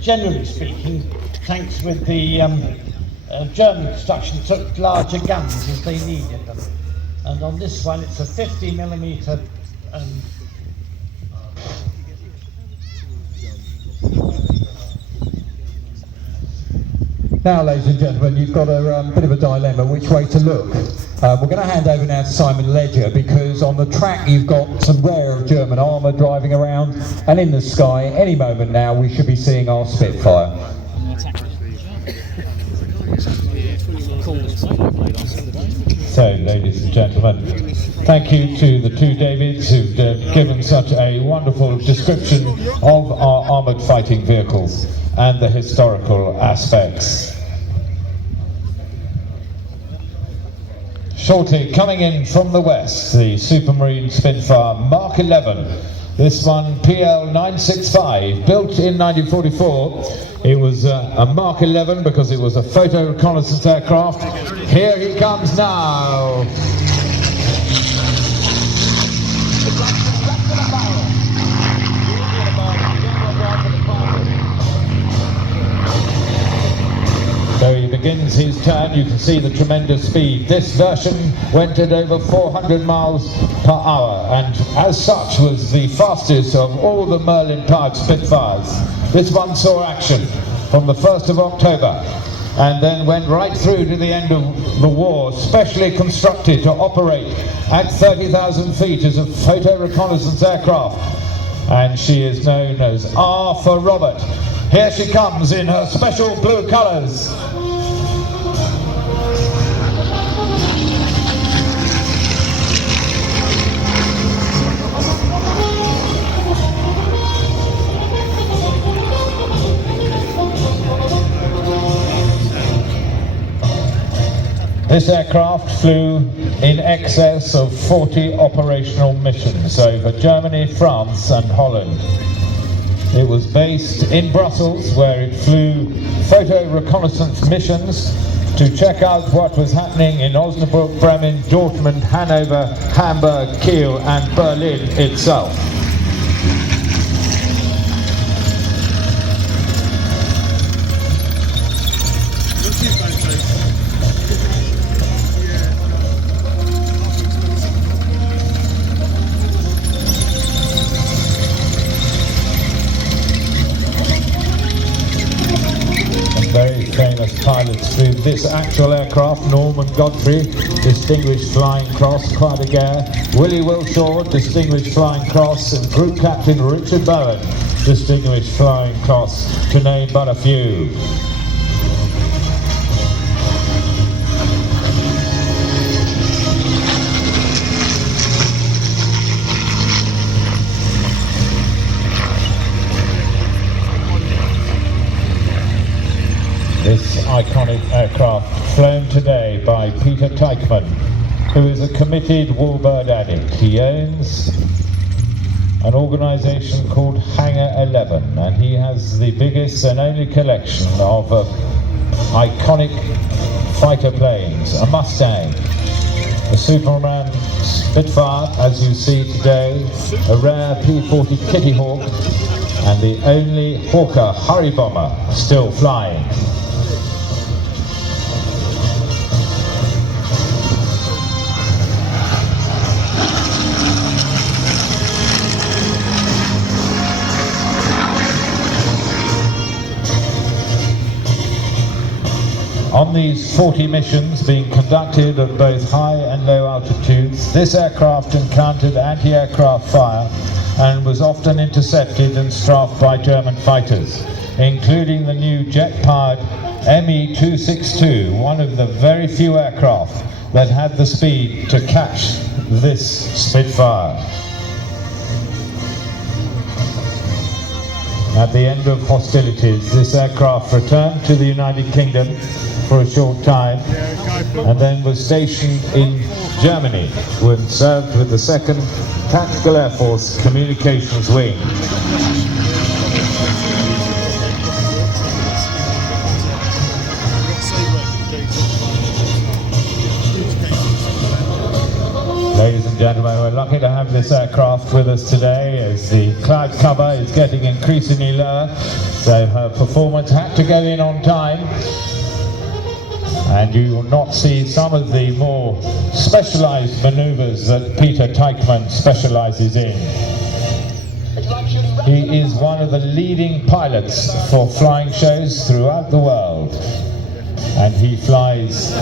generally speaking, tanks with the German construction took larger guns as they needed them. And on this one, it's a 50mm. Now, ladies and gentlemen, you've got a bit of a dilemma which way to look. We're going to hand over now to Simon Ledger, because on the track you've got some rare German Armour driving around, and in the sky, any moment now, we should be seeing our Spitfire. So, ladies and gentlemen, thank you to the two Davids who've given such a wonderful description of our armoured fighting vehicles and the historical aspects. Shortly coming in from the west, the Supermarine Spitfire Mark 11. This one PL 965, built in 1944. It was a Mark 11 because it was a photo reconnaissance aircraft. Here he comes now. So he begins his turn. You can see the tremendous speed. This version went at over 400 miles per hour, and as such was the fastest of all the Merlin-powered Spitfires. This one saw action from the 1st of October and then went right through to the end of the war, specially constructed to operate at 30,000 feet as a photo reconnaissance aircraft. And she is known as R for Robert. Here she comes in her special blue colours. This aircraft flew in excess of 40 operational missions over Germany, France and Holland. It was based in Brussels, where it flew photo reconnaissance missions to check out what was happening in Osnabrück, Bremen, Dortmund, Hanover, Hamburg, Kiel and Berlin itself. Very famous pilots flew this actual aircraft: Norman Godfrey, Distinguished Flying Cross, Croix de Guerre; Willie Wilshaw, Distinguished Flying Cross; and Group Captain Richard Bowen, Distinguished Flying Cross, to name but a few. This iconic aircraft, flown today by Peter Teichmann, who is a committed warbird addict. He owns an organisation called Hangar 11, and he has the biggest and only collection of iconic fighter planes: a Mustang, a Supermarine Spitfire, as you see today, a rare P-40 Kitty Hawk, and the only Hawker Hurry Bomber still flying. On these 40 missions being conducted at both high and low altitudes, this aircraft encountered anti-aircraft fire and was often intercepted and strafed by German fighters, including the new jet-powered Me-262, one of the very few aircraft that had the speed to catch this Spitfire. At the end of hostilities, this aircraft returned to the United Kingdom for a short time and then was stationed in Germany, when served with the 2nd Tactical Air Force Communications Wing. Ladies and and gentlemen. We're lucky to have this aircraft with us today as the cloud cover is getting increasingly lower, so her performance had to get in on time. And you will not see some of the more specialised manoeuvres that Peter Teichmann specialises in. He is one of the leading pilots for flying shows throughout the world, and he flies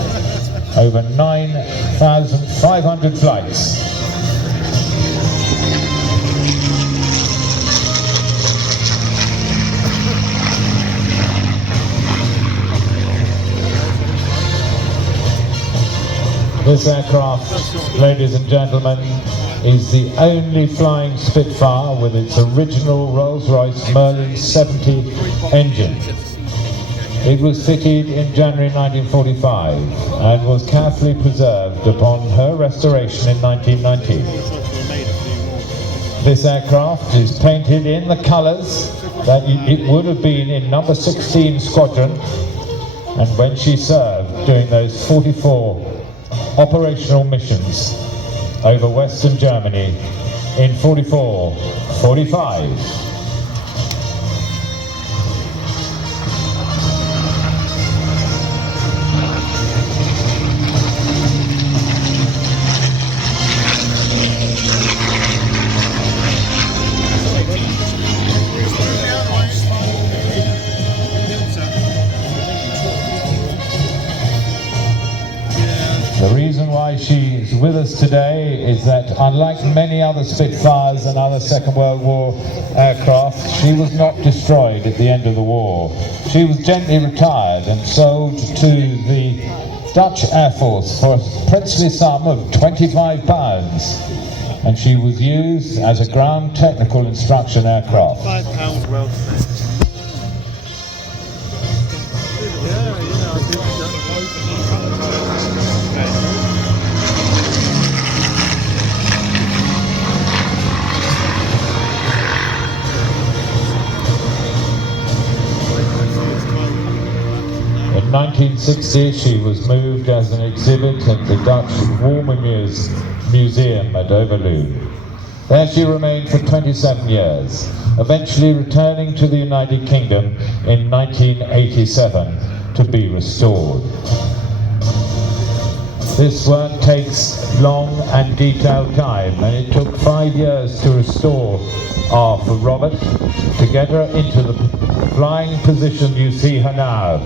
over 9,500 flights. This aircraft, ladies and gentlemen, is the only flying Spitfire with its original Rolls-Royce Merlin 70 engine. It was fitted in January 1945 and was carefully preserved upon her restoration in 1990. This aircraft is painted in the colours that it would have been in number 16 Squadron, and when she served during those 44 operational missions over Western Germany in 44-45. The reason why she's with us today is that, unlike many other Spitfires and other Second World War aircraft, she was not destroyed at the end of the war. She was gently retired and sold to the Dutch Air Force for a princely sum of £25, and she was used as a ground technical instruction aircraft. £5 well spent. In 1960, she was moved as an exhibit at the Dutch War Museum at Overloon. There she remained for 27 years, eventually returning to the United Kingdom in 1987 to be restored. This work takes long and detailed time, and it took 5 years to restore for Robert to get her into the flying position you see her now.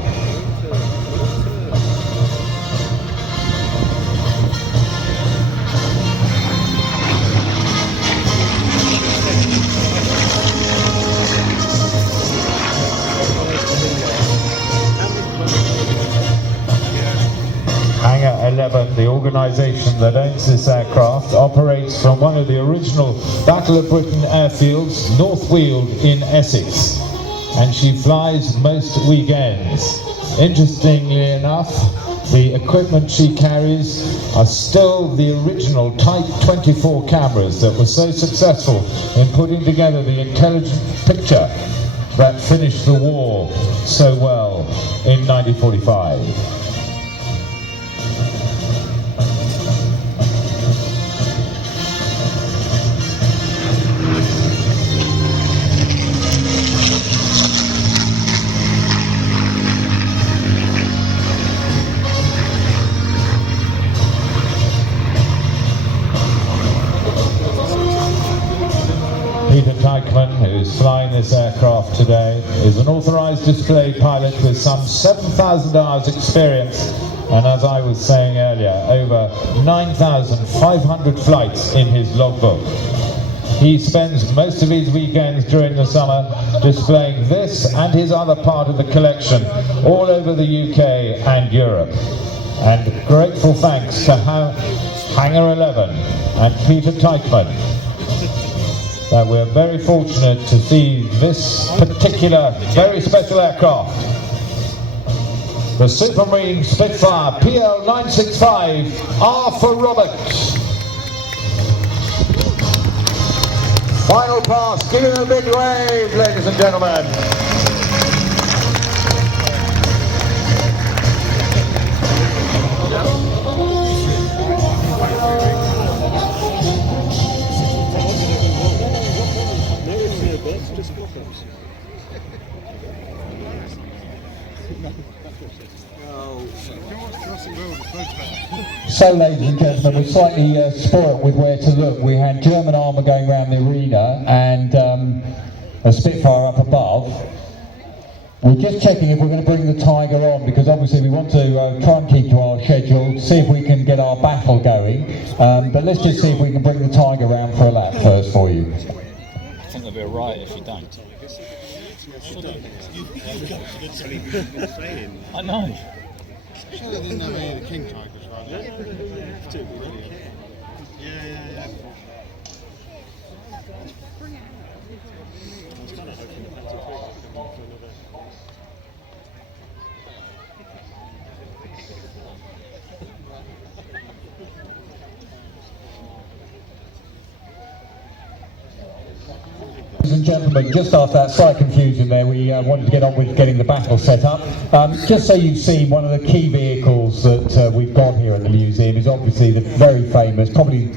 Hangar 11, the organisation that owns this aircraft, operates from one of the original Battle of Britain airfields, North Weald in Essex, and she flies most weekends. Interestingly enough, the equipment she carries are still the original Type 24 cameras that were so successful in putting together the intelligent picture that finished the war so well in 1945. Peter Teichmann, who is flying this aircraft today, is an authorised display pilot with some 7,000 hours experience, and as I was saying earlier, over 9,500 flights in his logbook. He spends most of his weekends during the summer displaying this and his other part of the collection all over the UK and Europe. And grateful thanks to Hangar 11 and Peter Teichmann that we're very fortunate to see this particular very special aircraft. The Supermarine Spitfire PL 965 R for Robert. Final pass, give him a big wave, ladies and gentlemen. So, ladies and gentlemen, we're slightly spoilt with where to look. We had German Armour going around the arena and a Spitfire up above. We're just checking if we're going to bring the Tiger on, because obviously we want to try and keep to our schedule, see if we can get our battle going. But let's just see if we can bring the Tiger round for a lap first for you. I think there'll be a riot if you don't. I know. Sure they didn't have any of the King Tigers, right? Yeah. I was kind of hoping the Panzer III would come for another. Ladies and gentlemen, just after that slight confusion there, we wanted to get on with getting the battle set up. Just so you've seen, one of the key vehicles that we've got here at the museum is obviously the very famous, probably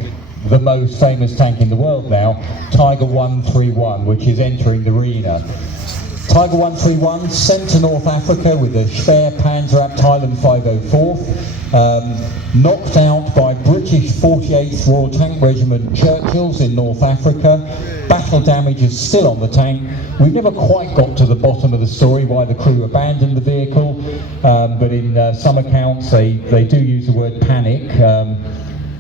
the most famous tank in the world now, Tiger 131, which is entering the arena. Tiger 131 sent to North Africa with a Schwer Panzer Abteilung 504, knocked out by British 48th Royal Tank Regiment Churchills in North Africa. Battle damage is still on the tank. We've never quite got to the bottom of the story why the crew abandoned the vehicle, but in some accounts they do use the word panic.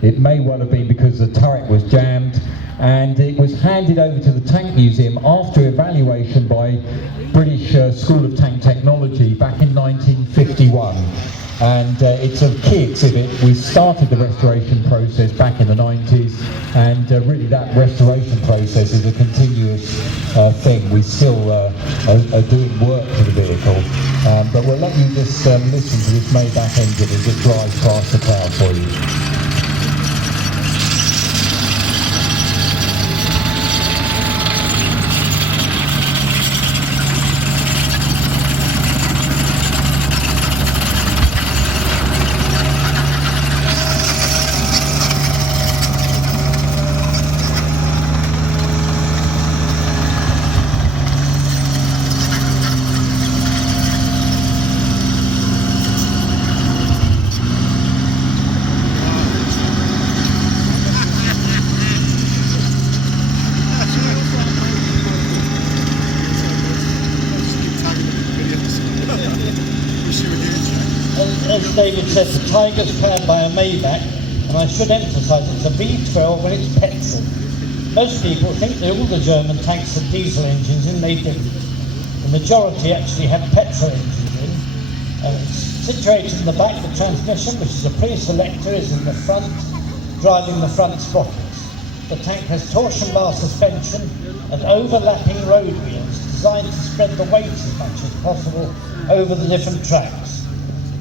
It may well have been because the turret was jammed, and it was handed over to the Tank Museum after evaluation by British School of Tank Technology back in 1951. And it's a key exhibit. We started the restoration process back in the 90s, and really that restoration process is a continuous thing. We still are doing work to the vehicle, but we'll let you just listen to this Maybach engine as it drives past the crowd for you. As David said, the Tiger's powered by a Maybach, and I should emphasise it's a V12 when it's petrol. Most people think that all the German tanks had diesel engines in, they didn't. The majority actually had petrol engines in. It's situated in the back. The transmission, which is a pre-selector, is in the front, driving the front sprockets. The tank has torsion bar suspension and overlapping road wheels designed to spread the weight as much as possible over the different tracks.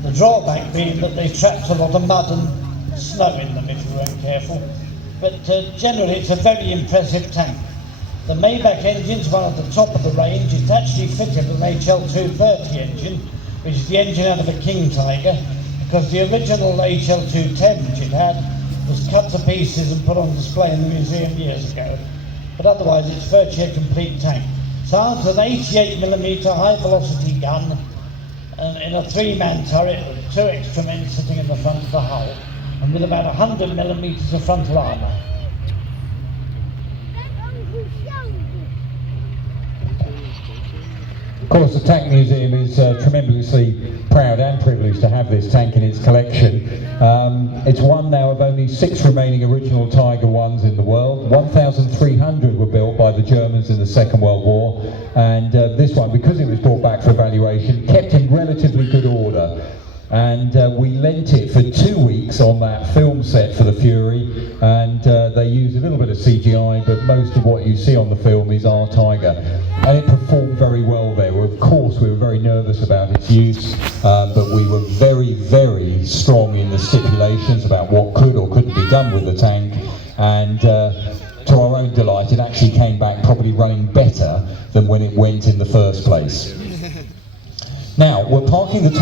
The drawback being that they trapped a lot of mud and snow in them if you weren't careful. But generally it's a very impressive tank. The Maybach engine's one at the top of the range. It's actually fitted with an HL230 engine, which is the engine out of a King Tiger, because the original HL210 which it had was cut to pieces and put on display in the museum years ago. But otherwise it's virtually a complete tank. It's armed with an 88mm high velocity gun, in a 3-man turret with 2 extra men sitting in the front of the hull, and with about 100mm of frontal armour. Of course, the Tank Museum is tremendously proud and privileged to have this tank in its collection. It's one now of only 6 remaining original Tiger 1s in the world. 1,300 were built by the Germans in the Second World War, and this one, because it was brought back for evaluation, kept in relatively good order. And we lent it for 2 weeks on that film set for the Fury, and they used a little bit of CGI, but most of what you see on the film is our Tiger. And it performed very well there. Of course, we were very nervous about its use, but we were very, very strong in the stipulations about what could or couldn't be done with the tank. And to our own delight, it actually came back probably running better than when it went in the first place. Now, we're parking the